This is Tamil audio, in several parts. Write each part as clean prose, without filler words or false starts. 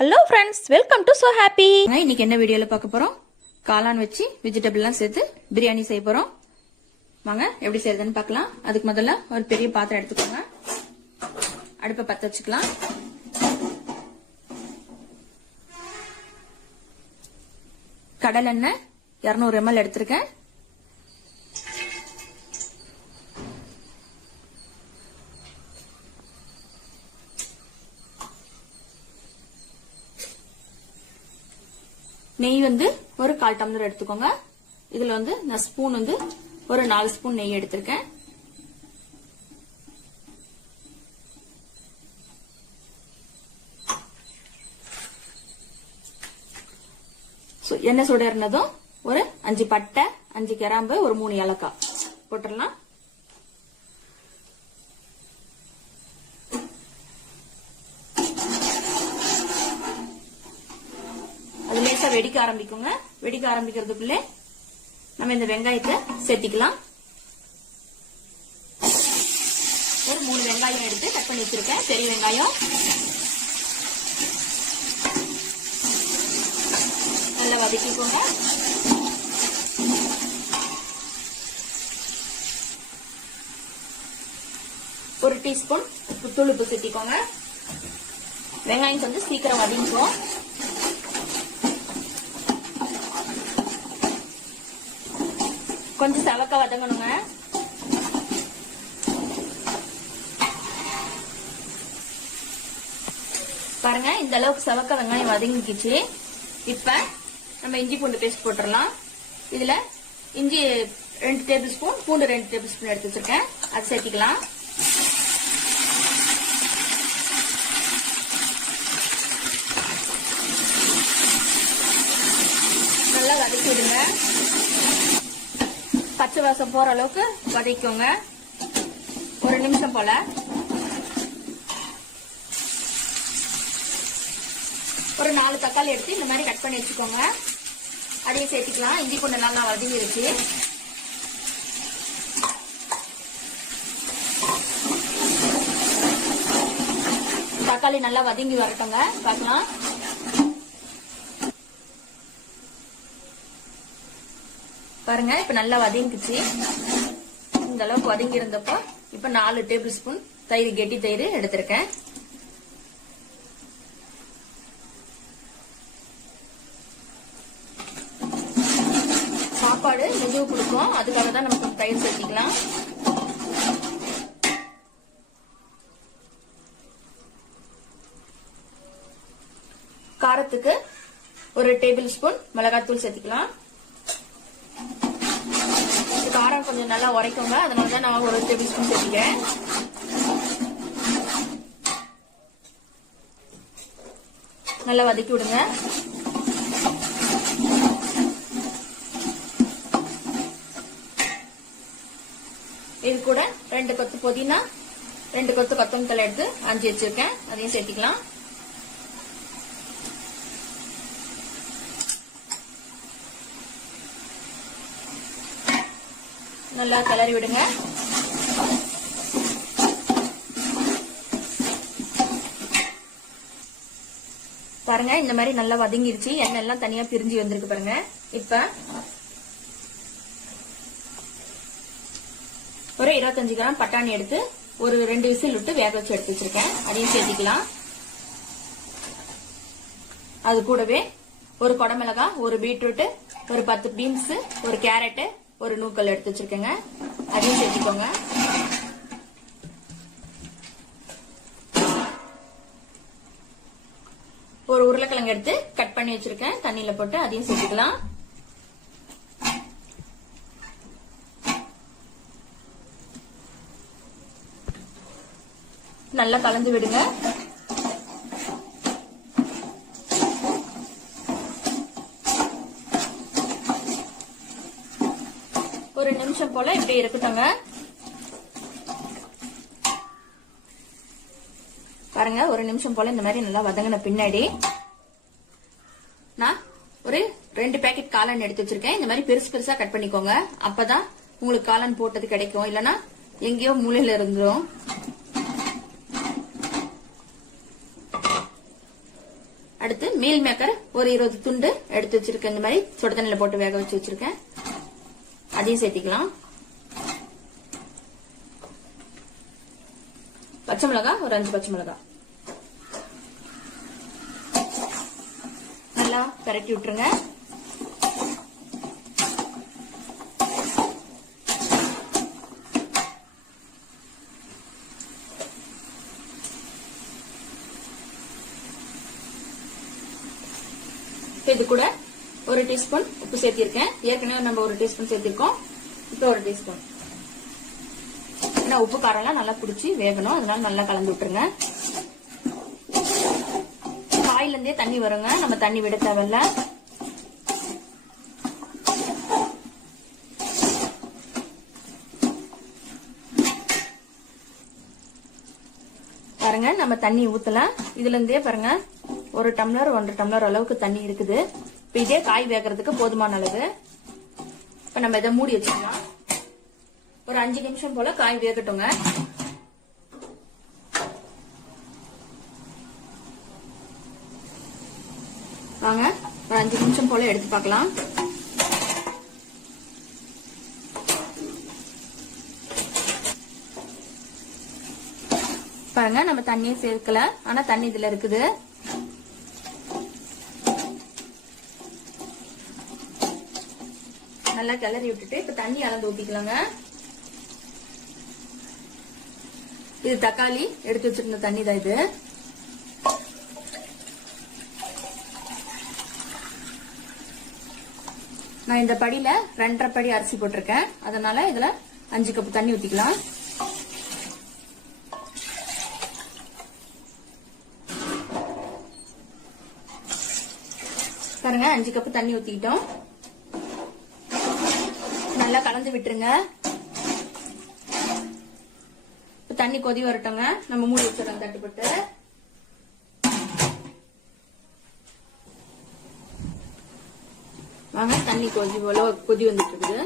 Hello friends, welcome to so happy. இன்னைக்கு என்ன வீடியோல பார்க்க போறோம்? காளான் வச்சு வெஜிடபிள்லாம் சேர்த்து பிரியாணி செய்ய போறோம். வாங்க எப்படி செய்யறதுன்னு பார்க்கலாம். அதுக்கு முதல்ல ஒரு பெரிய பாத்திரம் எடுத்துக்கோங்க. அடுப்பை பற்ற வச்சுக்கலாம். கடலெண்ணெய் 200 ml எடுத்திருக்கேன். நெய் ஒரு 1/4 டம்ளர் எடுத்துக்கோங்க. இதுல நான் ஸ்பூன் ஒரு 4 ஸ்பூன் நெய் எடுத்திருக்கேன். எண்ணெய் சுடர்னதும் ஒரு 5 பட்டை, 5 கிராம்பு, ஒரு 3 ஏலக்காய் போட்டுடலாம். அது லேசா வெடிக்க ஆரம்பிக்குங்க. வெடிக்க ஆரம்பிக்கிறதுக்குள்ளே நம்ம இந்த வெங்காயத்தை சேர்த்திக்கலாம். ஒரு 3 வெங்காயம் எடுத்து கட் பண்ணி வச்சிருக்கேன், பெரிய வெங்காயம். நல்லா வதக்கிக்கோங்க. ஒரு டீஸ்பூன் தூள் உப்பு சேர்த்திக்கோங்க. வெங்காயம் சீக்கிரம் வதங்கிக்கும். கொஞ்சம் செவக்க வதங்கணுங்க. பாருங்க, இந்த அளவுக்கு செவக்க வெங்காயம் வதங்கிக்குச்சு. இப்ப நம்ம இஞ்சி பூண்டு பேஸ்ட் போட்டுடலாம். இதுல இஞ்சி 2 டேபிள் ஸ்பூன், பூண்டு 2 டேபிள் ஸ்பூன் எடுத்து வச்சிருக்கேன். அது சேர்த்திக்கலாம். நல்லா வதக்கி விடுங்க. பச்சை வாசம் போற அளவுக்கு வதக்கிக்கோங்க. ஒரு நிமிஷம் போல. ஒரு 4 தக்காளி எடுத்து இந்த மாதிரி கட் பண்ணி வச்சுக்கோங்க. அதையும் சேர்த்துக்கலாம். இஞ்சி பூண்டு நல்லா வதங்கிருச்சு. தக்காளி நல்லா வதங்கி வரட்டுங்க, பார்க்கலாம். பாருங்க, இப்ப நல்லா வதங்கிச்சு. இந்த அளவுக்கு வதங்கி இருந்தப்போ இப்ப 4 டேபிள் ஸ்பூன் தயிர், கெட்டி தயிர் எடுத்திருக்கேன். சாப்பாடு மெதுவு கொடுக்கும், அதுக்காக தான் நம்ம தயிர் சேர்த்திக்கலாம். காரத்துக்கு ஒரு டேபிள் ஸ்பூன் மிளகாத்தூள் சேர்த்திக்கலாம். காரம் கொஞ்சம் நல்லா உரைக்குங்க, அதனாலதான் நான் ஒரு டேபிள் ஸ்பூன் சேர்த்துக்கிறேன். நல்லா வதக்கி விடுங்க. இது கூட 2 கொத்து புதினா, 2 கொத்து கொத்தமல்லி தழை எடுத்து அரைச்சு வச்சிருக்கேன். அதையும் சேர்த்துக்கலாம். நல்லா கிளறி விடுங்க. பாருங்க, இந்த மாதிரி நல்லா வதங்கிருச்சு. எண்ணெய் எல்லாம் தனியா பிரிஞ்சு வந்திருக்கு பாருங்க. இப்ப ஒரு 25 கிராம் பட்டாணி எடுத்து ஒரு 2 விசில் விட்டு வேக வச்சு எடுத்து வச்சிருக்கேன். அதையும் சேர்த்திக்கலாம். அது கூடவே ஒரு குடமிளகாய், ஒரு பீட்ரூட், ஒரு 10 பீன்ஸ், ஒரு கேரட், ஒரு நூக்கல் எடுத்து வச்சிருக்கேங்க. அதையும் சேர்த்துக்கோங்க. ஒரு உருளைக்கிழங்கு எடுத்து கட் பண்ணி வச்சிருக்கேன், தண்ணியில போட்டு அதையும் சேர்த்துக்கலாம். நல்லா கலந்து விடுங்க. ஒரு நிமிஷம் போல இப்படி இருக்கட்டுங்க. பாருங்க, ஒரு நிமிஷம் போல இந்த மாதிரி நல்லா வதங்கின பின்னாடி நான் ஒரு 2 பேக்கெட் காளான் எடுத்து வச்சிருக்கேன். இந்த மாதிரி பெருசு பெருசா கட் பண்ணிக்கோங்க. அப்பதான் உங்களுக்கு காளான் போட்டது கிடைக்கும். இல்லனா எங்கேயோ மூலையில இருந்துரும். அடுத்து மீல் மேக்கர் ஒரு 20 துண்டு எடுத்து வச்சிருக்கேன். இந்த மாதிரி சுட தண்ணியில போட்டு வேக வச்சு வச்சிருக்கேன். அதையும் சேர்த்திக்கலாம். பச்சை மிளகாய் ஒரு 5 பச்சை மிளகாய் நல்லா பரட்டி விட்டுருங்க. இது கூட ஒரு டீஸ்பூன் உப்பு சேர்த்திருக்கேன். ஏற்கனவே நம்ம ஒரு டீஸ்பூன் சேர்த்திருக்கோம். இப்போ ஒரு டீஸ்பூன். ஏன்னா உப்பு காரம் எல்லாம் நல்லா பிடிச்சி வேகணும், அதனால நல்லா கலந்து விட்டுருங்க. காயில இருந்தே தண்ணி வருங்க, நம்ம தண்ணி விட தேவையில்ல. பாருங்க நம்ம தண்ணி ஊத்தலாம். இதுல இருந்தே பாருங்க 1 டம்ளர் 1.5 டம்ளர் அளவுக்கு தண்ணி இருக்குது. இப்ப இதே காய் வேகிறதுக்கு போதுமான அளவு. இப்ப நம்ம இதை மூடி வச்சுக்கலாம். ஒரு 5 நிமிஷம் போல காய் வேகட்டுங்க. வாங்க ஒரு 5 நிமிஷம் போல எடுத்து பார்க்கலாம். பாருங்க நம்ம தண்ணியை சேர்க்கல, ஆனா தண்ணி இதுல இருக்குது. நல்லா கிளறி விட்டுட்டு இப்ப தண்ணி அளந்து ஊத்திக்கலாங்க. இது தக்காளி எடுத்து வச்சிருந்த தண்ணி தான் இது. நான் இந்த படியில 2.5 படி அரிசி போட்டிருக்கேன், அதனால இதுல 5 கப் தண்ணி ஊத்திக்கலாம். பாருங்க 5 கப் தண்ணி ஊத்திக்கிட்டோம். நல்லா கலந்து விட்டுருங்க. தண்ணி கொதி வரட்டுங்க. நம்ம மூடி வச்சிடலாம் தட்டுப்பட்டு. வாங்க தண்ணி கொதி வந்துட்டு இருக்குது.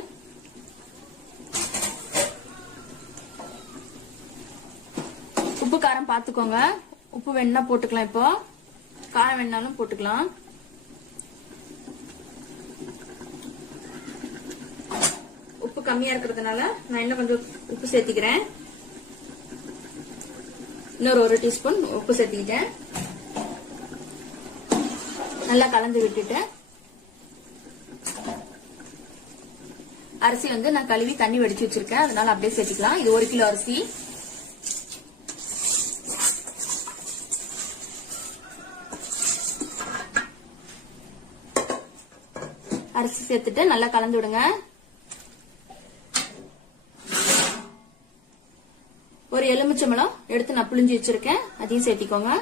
உப்பு காரம் பாத்துக்கோங்க. உப்பு வேணும்னா போட்டுக்கலாம், இப்போ காரம் வேணாலும் போட்டுக்கலாம். உப்பு கம்மியா இருக்கிறதுனால நான் இன்னும் கொஞ்சம் உப்பு சேர்த்திக்கிறேன். இன்னொரு 1 டீஸ்பூன் உப்பு சேர்த்திக்கிட்டேன். நல்லா கலந்து விட்டுட்டு அரிசி நான் கழுவி தண்ணி வடிச்சு வச்சிருக்கேன், அதனால அப்படியே சேர்த்திக்கலாம். இது 1 கிலோ அரிசி. அரிசி சேர்த்துட்டு நல்லா கலந்து விடுங்க. ஒரு எலுமிச்சம்பழம் எடுத்து நான் புளிஞ்சு வச்சிருக்கேன், அதையும் சேர்த்திக்கோங்க.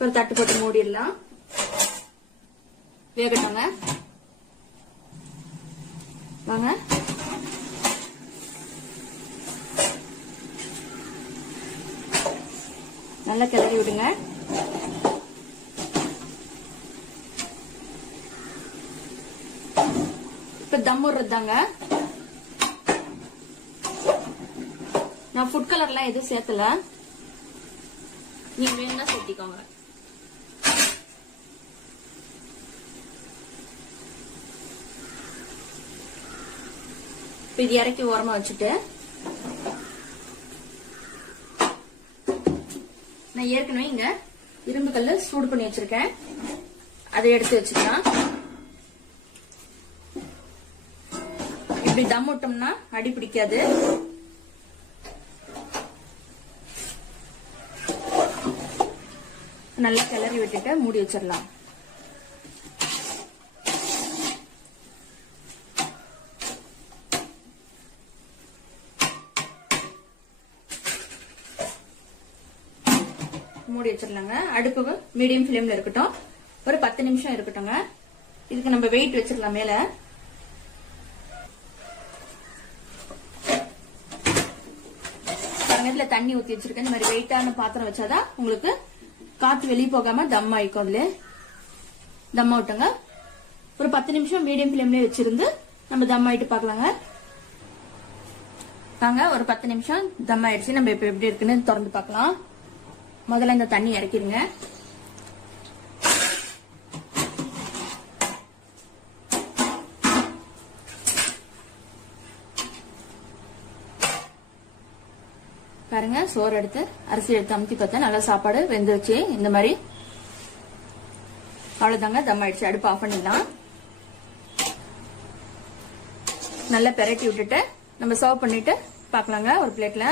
ஒரு தட்டு போட்டு மூடிடலாம். வேகட்டுங்க. வாங்க நல்லா கிளறி விடுங்க. இப்ப தம் விடுறதாங்க. நான் ஃபுட் கலர்லாம் எதுவும் சேர்த்தல, நீங்க வேணும்னா சேர்த்திக்கோங்க. இது இறக்கி ஓரமா வச்சுட்டு நான் ஏற்கனவே இங்க இரும்பு கல்லு சூடு பண்ணி வச்சிருக்கேன், அதை எடுத்து வச்சுக்கலாம். இப்படி தம் விட்டோம்னா அடி பிடிக்காது. நல்லா கிளறி விட்டுட்டு மூடி வச்சிடலாம். மூடி வச்சிடலாங்க. அடுப்பு மீடியம் ஃபிளேம்ல இருக்கட்டும். ஒரு 10 நிமிஷம் இருக்கட்டுங்க. இதுக்கு நம்ம வெயிட் வச்சிடலாம். மேல இதுல தண்ணி ஊத்தி வச்சிருக்கேன். இந்த மாதிரி வெயிட்டான பாத்திரம் வச்சாதான் உங்களுக்கு காத்து வெளியே போகாம தம் ஆயிக்கும். அதுல தம் விட்டுங்க. ஒரு 10 நிமிஷம் மீடியம் ஃபிளேம்ல வச்சிருந்து நம்ம தம் ஆயிட்டு பார்க்கலாங்க. வாங்க, ஒரு 10 நிமிஷம் தம் ஆயிடுச்சு. நம்ம இப்ப எப்படி இருக்குன்னு திறந்து பார்க்கலாம். முதல்ல இந்த தண்ணி இறக்கிடுங்க. பாருங்க, சோறு எடுத்து அரிசி எடுத்து அமுத்தி பார்த்தா நல்லா சாப்பாடு வெந்துருச்சு. இந்த மாதிரி அவ்வளவுதாங்க, தம் ஆயிடுச்சு. அடுப்பு ஆஃப் பண்ணிடலாம். நல்லா பெரட்டி விட்டுட்டு நம்ம சர்வ் பண்ணிட்டு பார்க்கலாங்க ஒரு பிளேட்ல.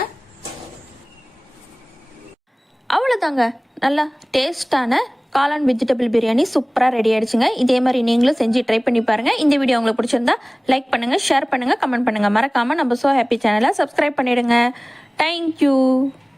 அவ்வளோதாங்க, நல்லா டேஸ்டான காளான் வெஜிடபிள் பிரியாணி சூப்பராக ரெடி ஆயிடுச்சுங்க. இதே மாதிரி நீங்களும் செஞ்சு ட்ரை பண்ணி பாருங்க. இந்த வீடியோ உங்களுக்கு பிடிச்சிருந்தா லைக் பண்ணுங்க, ஷேர் பண்ணுங்க, கமெண்ட் பண்ணுங்க. மறக்காம நம்ம சோ ஹாப்பி சேனலை சப்ஸ்கிரைப் பண்ணிடுங்க. தேங்க்யூ.